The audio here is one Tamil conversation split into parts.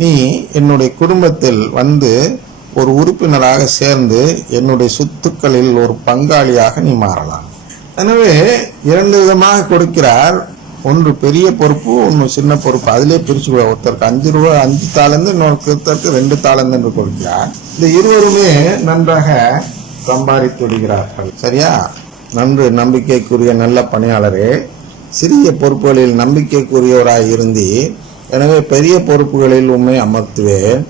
நீ என்னுடைய குடும்பத்தில் வந்து ஒரு உறுப்பினராக சேர்ந்து என்னுடைய சொத்துக்களில் ஒரு பங்காளியாக நீ மாறலாம். எனவே 2 விதமாக கொடுக்கிறார். ஒன்று பெரிய பொறுப்பு, ஒன்று சின்ன பொறுப்பு. அதிலே பிரிச்சு ஒருத்தருக்கு 5 ரூபாய் 5 தாளந்து, இன்னொருத்தருக்கு 2 தாளந்து என்று கொடுக்கிறார். இந்த இருவருமே நன்றாக சம்பாதித்து விடுகிறார்கள். சரியா? நன்று நம்பிக்கைக்குரிய நல்ல பணியாளரே, சிறிய பொறுப்புகளில் நம்பிக்கைக்குரியவராய் இருந்தி, எனவே பெரிய பொறுப்புகளில் உண்மை அமர்த்துவேன்.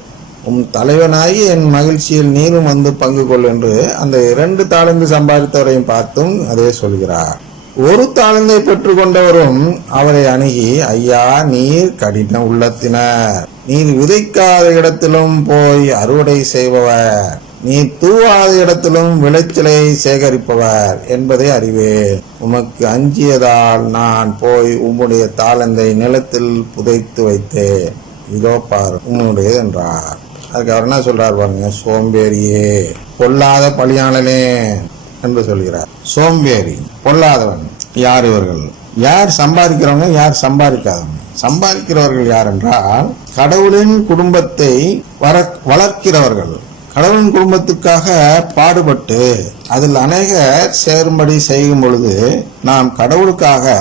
தலைவனாகி என் மகிழ்ச்சியில் நீரும் வந்து பங்கு கொள் என்று அந்த 2 தாளந்து சம்பாதித்தவரையும் பார்த்தும் அதே சொல்கிறார். 1 தாளந்தை பெற்றுக் கொண்டவரும் அவரை அணுகி, ஐயா, நீர் கடின உள்ளத்தினர், நீர் விதைக்காத இடத்திலும் போய் அறுவடை செய்பவர், நீர் தூவாத இடத்திலும் விளைச்சலை சேகரிப்பவர் என்பதை அறிவேன். உமக்கு அஞ்சியதால் நான் போய் உம்முடைய தாளந்தை நிலத்தில் புதைத்து வைத்தேன். இதோ பார் உம்முடையது என்றார். அதுக்கு அவர் என்ன சொல்றார் பாருங்க, சோம்பேறியே, பொல்லாத பழியாளனே என்று சொல்கிறார். சோம்பேறி, பொல்லாதவன். யார் இவர்கள்? யார் சம்பாதிக்கிறவங்க, யார் சம்பாதிக்காதவங்க? சம்பாதிக்கிறவர்கள் யார் என்றால் கடவுளின் குடும்பத்தை வளர்க்கிறவர்கள், கடவுளின் குடும்பத்துக்காக பாடுபட்டு அதில் அநேகர் சேரும்படி செய்யும் பொழுது நாம் கடவுளுக்காக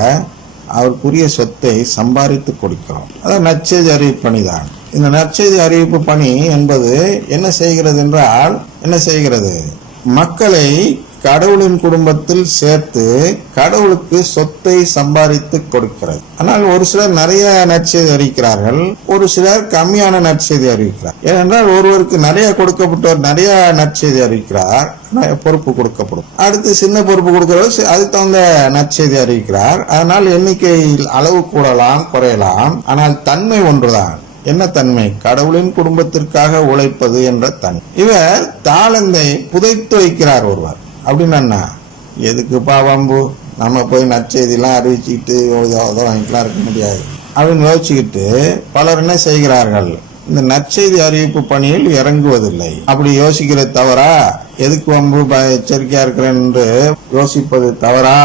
அவருக்குரிய சொத்தை சம்பாதித்து கொடுக்கிறோம். அதான் நற்செய்தி அறிவிப்பு பணிதான். இந்த நற்செய்தி அறிவிப்பு பணி என்பது என்ன செய்கிறது என்றால், என்ன செய்கிறது? மக்களை கடவுளின் குடும்பத்தில் சேர்த்து கடவுளுக்கு சொத்தை சம்பாதித்து கொடுக்கிறது. ஆனால் ஒரு சிலர் நிறைய நற்செய்தி அறிவிக்கிறார்கள், ஒரு சிலர் கம்மியான நற்செய்தி அறிவிக்கிறார். ஏனென்றால் ஒருவருக்கு நிறைய கொடுக்கப்பட்டவர் நிறைய நற்செய்தி அறிவிக்கிறார், பொறுப்பு கொடுக்கப்படும். அடுத்து சின்ன பொறுப்பு கொடுக்கிறவர் அதுக்கு தகுந்த நற்செய்தி அறிவிக்கிறார். அதனால் எண்ணிக்கையில் அளவு கூடலாம் குறையலாம், ஆனால் தன்மை ஒன்றுதான். என்ன தன்மை? கடவுளின் குடும்பத்திற்காக உழைப்பது என்ற தன்மை. இவர் தாளந்தை புதைத்து வைக்கிறார் ஒருவர். அப்படின்னா எதுக்கு பாவம்பு, நம்ம போய் நற்செய்திலாம் அறிவிச்சுக்கிட்டு வாங்கிக்கலாம் இருக்க முடியாது அப்படின்னு யோசிச்சுக்கிட்டு பலர் என்ன செய்கிறார்கள், இந்த நற்செய்தி அறிவிப்பு பணியில் இறங்குவதில்லை. அப்படி யோசிக்கிறது தவறா? எதுக்கு வம்பு, எச்சரிக்கையா இருக்கிறேன் என்று யோசிப்பது தவறா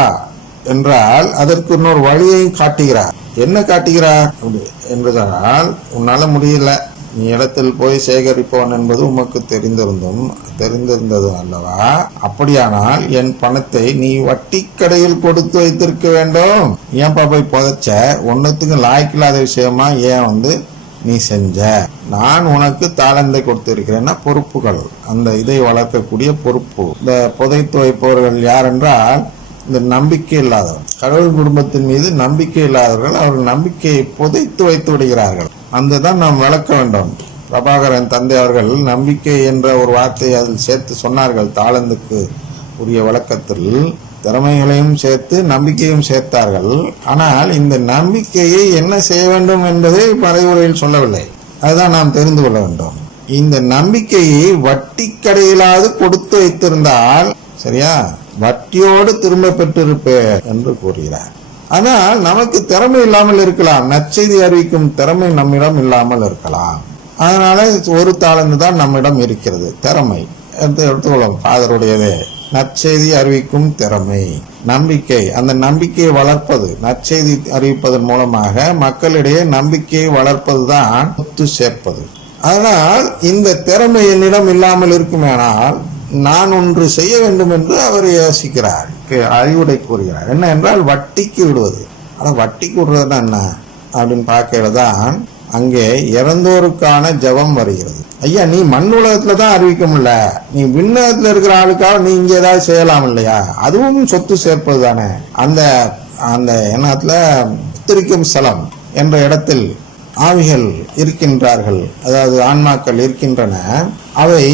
என்றால் அதற்கு இன்னொரு வழியையும் காட்டுகிறார். என்ன காட்டுகிறார் என்று சொன்னால், உன்னால முடியல, நீ இடத்தில் போய் சேகரிப்பவன் என்பது உமக்கு தெரிந்திருந்தது அல்லவா? அப்படியானால் என் பணத்தை நீ வட்டி கடையில் கொடுத்து வைத்திருக்க வேண்டும். ஏன்பா போய் புதைச்ச? ஒன்னுத்துக்கு லாய்க்கில்லாத விஷயமா ஏன் நீ செஞ்ச? நான் உனக்கு தாளந்தை கொடுத்திருக்கிறேன்னா பொறுப்புகள், அந்த இதை வளர்க்கக்கூடிய பொறுப்பு. இந்த புதைத்து வைப்பவர்கள் யார் என்றால் இந்த நம்பிக்கை இல்லாதவர், கடவுள் குடும்பத்தின் மீது நம்பிக்கை இல்லாதவர்கள். அவர்கள் நம்பிக்கையை புதைத்து வைத்து விடுகிறார்கள். அந்த தான் நாம் விளக்க வேண்டும். பிரபாகரன் தந்தை அவர்கள் நம்பிக்கை என்ற ஒரு வார்த்தையை அதில் சேர்த்து சொன்னார்கள். தாளந்துக்கு உரிய விளக்கத்தில் திறமைகளையும் சேர்த்து நம்பிக்கையும் சேர்த்தார்கள். ஆனால் இந்த நம்பிக்கையை என்ன செய்ய வேண்டும் என்பதை மறைவுரையில் சொல்லவில்லை. அதுதான் நாம் தெரிந்து கொள்ள வேண்டும். இந்த நம்பிக்கையை வட்டி கடையிலாவது கொடுத்து வைத்திருந்தால், சரியா, வட்டியோடு திரும்ப பெற்றிருப்பேன் என்று கூறுகிறார். ஆனால் நமக்கு திறமை இல்லாமல் இருக்கலாம், நற்செய்தி அறிவிக்கும் திறமை நம்மிடம் இல்லாமல் இருக்கலாம். அதனால 1 தாளந்து தான் நம்மிடம் இருக்கிறது. திறமை எடுத்துக்கொள்ளும் ஃபாதருடையதே, நற்செய்தி அறிவிக்கும் திறமை, நம்பிக்கை. அந்த நம்பிக்கையை வளர்ப்பது, நற்செய்தி அறிவிப்பதன் மூலமாக மக்களிடையே நம்பிக்கையை வளர்ப்பதுதான் ஒத்து சேர்ப்பது. அதனால் இந்த திறமை என்னிடம் இல்லாமல் இருக்குமேனால் நான் ஒன்று செய்ய வேண்டும் என்று அவர் யோசிக்கிறார், அறிவுரை கூறுகிறார். என்ன என்றால் வட்டிக்கு விடுவது. ஆனால் வட்டிக்கு விடுறதுன்னா என்ன அப்படின்னு பார்க்கிறதான் அங்கே இறந்தோருக்கான ஜெபம் வருகிறது. ஐயா, நீ மண் உலகத்துல தான் அறிவிக்க முடியல, நீ விண்ணகத்துல இருக்கிற ஆளுக்காக நீ இங்க ஏதாவது செய்யலாம் இல்லையா? அதுவும் சொத்து சேர்ப்பது தானே. அந்த அந்த எண்ணத்துல புத்திரிக்கும் ஸ்தலம் என்ற இடத்தில் ஆவிகள் இருக்கின்றார்கள், அதாவது ஆன்மாக்கள் இருக்கின்றன. அவை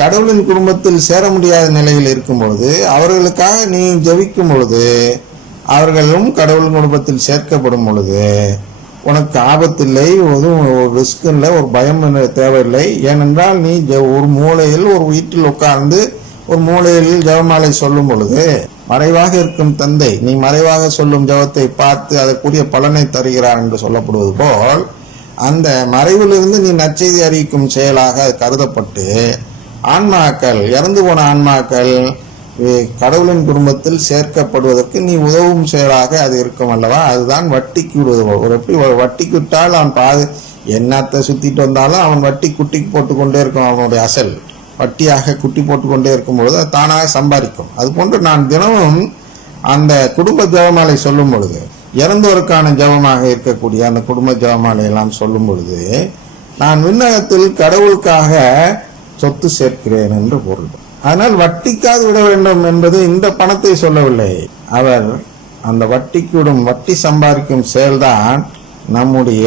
கடவுளின் குடும்பத்தில் சேர முடியாத நிலையில் இருக்கும் பொழுது அவர்களுக்காக நீ ஜெபிக்கும் பொழுது, அவர்களும் கடவுளின் குடும்பத்தில் சேர்க்கப்படும் பொழுது உனக்கு ஆபத்தில்லை, ஒரு ரிஸ்க் இல்லை, ஒரு பயம் தேவையில்லை. ஏனென்றால் நீ ஒரு மூலையில் ஒரு வீட்டில் உட்கார்ந்து ஒரு மூலையில் ஜெபமாலை சொல்லும் பொழுது மறைவாக இருக்கும் தந்தை நீ மறைவாக சொல்லும் ஜெபத்தை பார்த்து அதற்குரிய பலனை தருகிறார் என்று சொல்லப்படுவது போல், அந்த மறைவிலிருந்து நீ நற்செய்தி அறிவிக்கும் செயலாக கருதப்பட்டு ஆன்மாக்கள், இறந்து போன ஆன்மாக்கள் கடவுளின் குடும்பத்தில் சேர்க்கப்படுவதற்கு நீ உதவும் செயலாக அது இருக்கும் அல்லவா? அதுதான் வட்டிக்கு விடுவது. எப்படி வட்டிக்கு விட்டால் அவன் என்னத்தை சுத்திட்டு வந்தாலும் அவன் வட்டி குட்டி போட்டுக்கொண்டே இருக்கும். அவனுடைய அசல் வட்டியாக குட்டி போட்டுக்கொண்டே இருக்கும் பொழுது அது தானாக சம்பாதிக்கும். அது போன்று நான் தினமும் அந்த குடும்ப ஜெபமாலை சொல்லும் பொழுது, இறந்தோருக்கான ஜெபமாக இருக்கக்கூடிய அந்த குடும்ப ஜெபமாலை எல்லாம் சொல்லும் பொழுது, நான் விண்ணகத்தில் கடவுளுக்காக சொத்து சேர்க்கிறேன் என்று பொருள். அதனால் வட்டிக்காது விட வேண்டும் என்பது இந்த பணத்தை சொல்லவில்லை. அவர் அந்த வட்டிக்கு விடும், வட்டி சம்பாதிக்கும் செயல்தான் நம்முடைய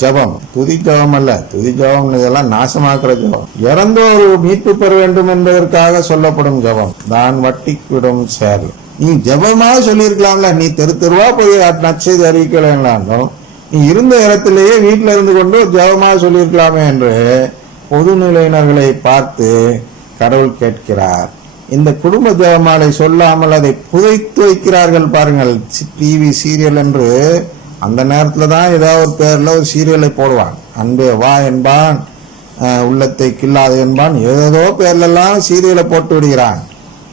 ஜபம். துதி ஜபம் அல்ல. துதி ஜபம் இதெல்லாம் நாசமாக்குற ஜபம். இறந்தோர் மீட்பு பெற வேண்டும் என்பதற்காக சொல்லப்படும் ஜபம் தான் வட்டிக்கு விடும் செயல். நீ ஜபமாக சொல்லியிருக்கலாம்ல, நீ தெரு தெருவா போய் நற்செய்தி அறிவிக்கலாம்னாலும் நீ இருந்த இடத்திலேயே வீட்டில இருந்து கொண்டு ஜபமாக சொல்லியிருக்கலாமே என்று பொதுநிலையினர்களை பார்த்து கடவுள் கேட்கிறார். இந்த குடும்ப ஜெபமாலை சொல்லாமல் அதை புதைத்து வைக்கிறார்கள் பாருங்கள். டிவி சீரியல் என்று அந்த நேரத்துல தான் ஏதாவது ஒரு பேர்ல ஒரு சீரியலை போடுவான். அன்பே வா என்பான், உள்ளத்தை கில்லாது என்பான், ஏதோ பேர்ல எல்லாம் சீரியலை போட்டு விடுகிறான்.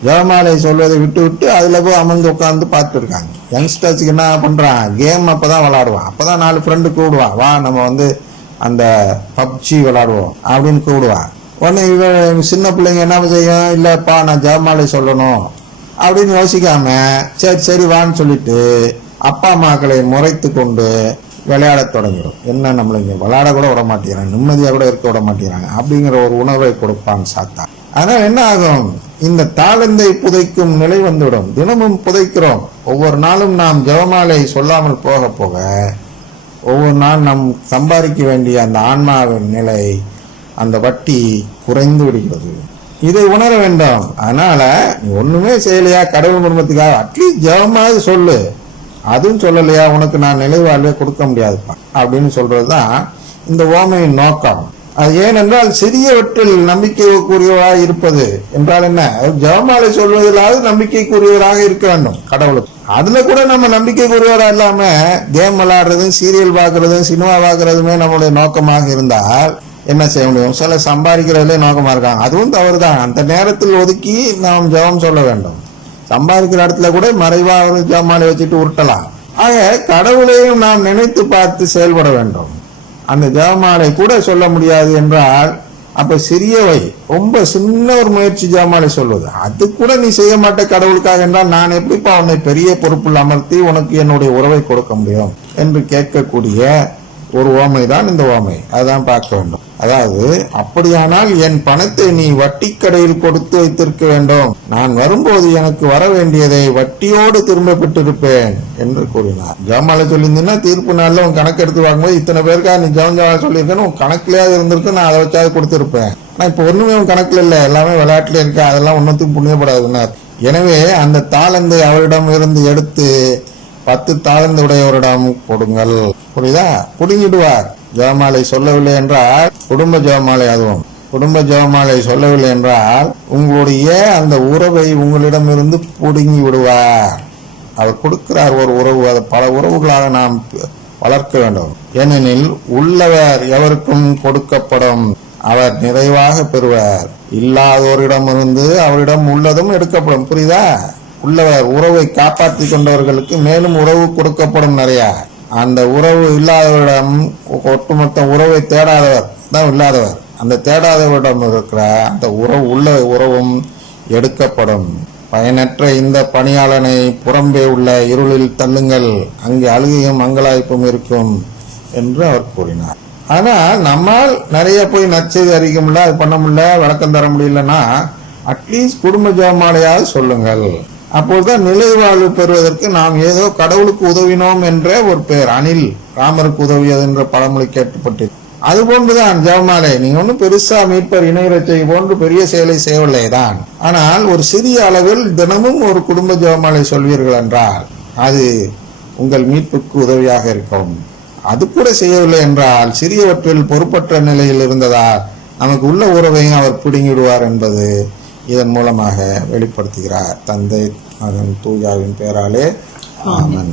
ஜெபமாலை சொல்வதை விட்டு விட்டு அதுல போய் அமர்ந்து உட்கார்ந்து பார்த்துட்டு இருக்காங்க. யங்ஸ்டர்ஸுக்கு என்ன பண்றான், கேம் அப்பதான் விளையாடுவான். அப்பதான் 4 ஃப்ரெண்டு கூப்பிடுவான், வா நம்ம அந்த பப்ஜி விளையாடுவோம் அப்படின்னு கூப்பிடுவான். உடனே சின்ன பிள்ளைங்க என்ன செய்யும், இல்லப்பா நான் ஜெபமாலை சொல்லணும் அப்படின்னு யோசிக்காம சரி சரி வான்னு சொல்லிட்டு அப்பா அம்மாக்களை முறைத்து கொண்டு விளையாட தொடங்கிடும். என்ன நம்மள இங்க விளையாட கூட விட மாட்டேங்கிறாங்க, நிம்மதியா கூட இருக்க விட மாட்டேங்கிறாங்க அப்படிங்கிற ஒரு உணர்வை கொடுப்பான் சாத்தான். அதனால என்ன ஆகும், இந்த தாளந்தை புதைக்கும் நிலை வந்துவிடும். தினமும் புதைக்கிறோம். ஒவ்வொரு நாளும் நாம் ஜெபமாலை சொல்லாமல் போக போக ஒவ்வொரு நாள் நாம் சம்பாதிக்க வேண்டிய அந்த ஆன்மாவின் நிலை, அந்த வட்டி குறைந்து விடுகிறது. இதை உணர வேண்டும். அதனால நீ ஒண்ணுமே செய்யலையா கடவுள் குடும்பத்துக்காக, அட்லீஸ்ட் ஜெபமாவது சொல்லு. அதுவும் சொல்லலையா, உனக்கு நான் நிலைவாழ்வே கொடுக்க முடியாதுப்பா அப்படின்னு சொல்றதுதான் இந்த ஓமையின் நோக்கம். அது ஏனென்றால் சிறியவற்றில் நம்பிக்கைக்குரியவராக இருப்பது என்றால் என்ன, ஜெபமாலை சொல்வதிலாவது நம்பிக்கைக்குரியவராக இருக்க வேண்டும் கடவுளுக்கு. அதுல கூட நம்ம நம்பிக்கைக்குரியவரா இல்லாம கேம் விளையாடுறதும் சீரியல் பார்க்கறதும் சினிமா பார்க்கறதுமே நம்மளுடைய நோக்கமாக இருந்தால் என்ன செய்ய முடியும்? சில சம்பாதிக்கிறதுல நோக்கமா இருக்காங்க, அதுவும் தவறுதான். அந்த நேரத்தில் ஒதுக்கி நாம் ஜெபம் சொல்ல வேண்டும். சம்பாதிக்கிற இடத்துல கூட மறைவா ஒரு ஜெபமாலை வச்சுட்டு உருட்டலாம். ஆக கடவுளையும் நாம் நினைத்து பார்த்து செயல்பட வேண்டும். அந்த ஜெபமாலை கூட சொல்ல முடியாது என்றால் அப்ப சிறியவை, ரொம்ப சின்ன ஒரு முயற்சி ஜெபமாலை சொல்வது, அது கூட நீ செய்ய மாட்ட கடவுளுக்காக என்றால் நான் எப்படிப்பா உன்னை பெரிய பொறுப்பில் அமர்த்தி உனக்கு என்னுடைய உறவை கொடுக்க முடியும் என்று கேட்கக்கூடிய ஒரு ஓமை தான் இந்த ஓமை. அதுதான் பார்க்க வேண்டும். அதாவது அப்படியானால் என் பணத்தை நீ வட்டி கடையில் கொடுத்து வைத்திருக்க வேண்டும், நான் வரும்போது எனக்கு வர வேண்டியதை வட்டியோடு திரும்ப பெற்றிருப்பேன் என்று கூறினார். ஜெபமாலை சொல்லியிருந்தீங்கன்னா தீர்ப்பு நாள்ல உன் கணக்கு எடுத்து வாங்கும்போது இத்தனை பேருக்கா நீ ஜெபமாலை சொல்லியிருக்கேன்னு உன் கணக்குலயாவது இருந்திருக்கு, நான் அதை வச்சாவது கொடுத்திருப்பேன். ஆனா இப்ப ஒண்ணுமே உன் கணக்குல இல்ல, எல்லாமே விளையாட்டுல இருக்க, அதெல்லாம் ஒன்னுக்கும் புண்ணியப்படாதுன்னார். எனவே அந்த தாளந்தை அவரிடம் இருந்து எடுத்து 10 தாளந்து உடையவரிடம் கொடுங்கள். புரியுதா? புடுங்கிடுவார். ஜெபமாலை சொல்லவில்லை என்றால் குடும்ப ஜெபமாலை, அதுவும் குடும்ப ஜெபமாலை சொல்லவில்லை என்றால் உங்களுடைய அந்த உறவை உங்களிடமிருந்து புடுங்கி விடுவார். அவர் கொடுக்கிறார் ஒரு உறவு, அது பல உறவுகளாக நாம் வளர்க்க வேண்டும். ஏனெனில் உள்ளவர் எவருக்கும் கொடுக்கப்படும், அவர் நிறைவாக பெறுவார். இல்லாதோரிடமிருந்து அவரிடம் உள்ளதும் எடுக்கப்படும். புரியுதா? உள்ளவர் உறவை காப்பாற்றி கொண்டவர்களுக்கு மேலும் உறவு கொடுக்கப்படும் நிறைய. அந்த உறவு இல்லாதவரிடம், ஒட்டுமொத்த உறவை தேடாதவர் தான் இல்லாதவர், அந்த தேடாதவரிடம் இருக்கிற அந்த உறவு உள்ள உறவும் எடுக்கப்படும். பயனற்ற இந்த பணியாளனை புறம்பே உள்ள இருளில் தள்ளுங்கள், அங்கே அழுகையும் அங்கலாய்ப்பும் இருக்கும் என்று அவர் கூறினார். ஆனா நம்மால் நிறைய போய் நற்செய்தி அறிக்க முடியல, அது பண்ண முடியல, விளக்கம் தர முடியலன்னா அட்லீஸ்ட் குடும்ப ஜெபமாலையாவது சொல்லுங்கள். அப்போதுதான் நிலைவாழ்வு பெறுவதற்கு நாம் ஏதோ கடவுளுக்கு உதவினோம் என்ற ஒரு பெயர். அணில் ராமருக்கு உதவியது என்ற பழமொழி கேட்டுப்பட்டு, அது போன்றுதான் ஜெபமாலை. நீங்க ஒன்னும் பெருசா மீட்பர் இணையரச்சை போன்று பெரிய செயலை செய்யவில்லை தான், ஆனால் ஒரு சிறிய அளவில் தினமும் ஒரு குடும்ப ஜெபமாலை சொல்வீர்கள் என்றால் அது உங்கள் மீட்புக்கு உதவியாக இருக்கும். அது கூட செய்யவில்லை என்றால் சிறியவற்றில் பொறுப்பற்ற நிலையில் இருந்ததால் நமக்கு உள்ள உறவையும் அவர் பிடுங்கிடுவார் என்பது இதன் மூலமாக வெளிப்படுத்துகிறார். தந்தை மகன் தூயாவின் பெயராலே ஆமென்.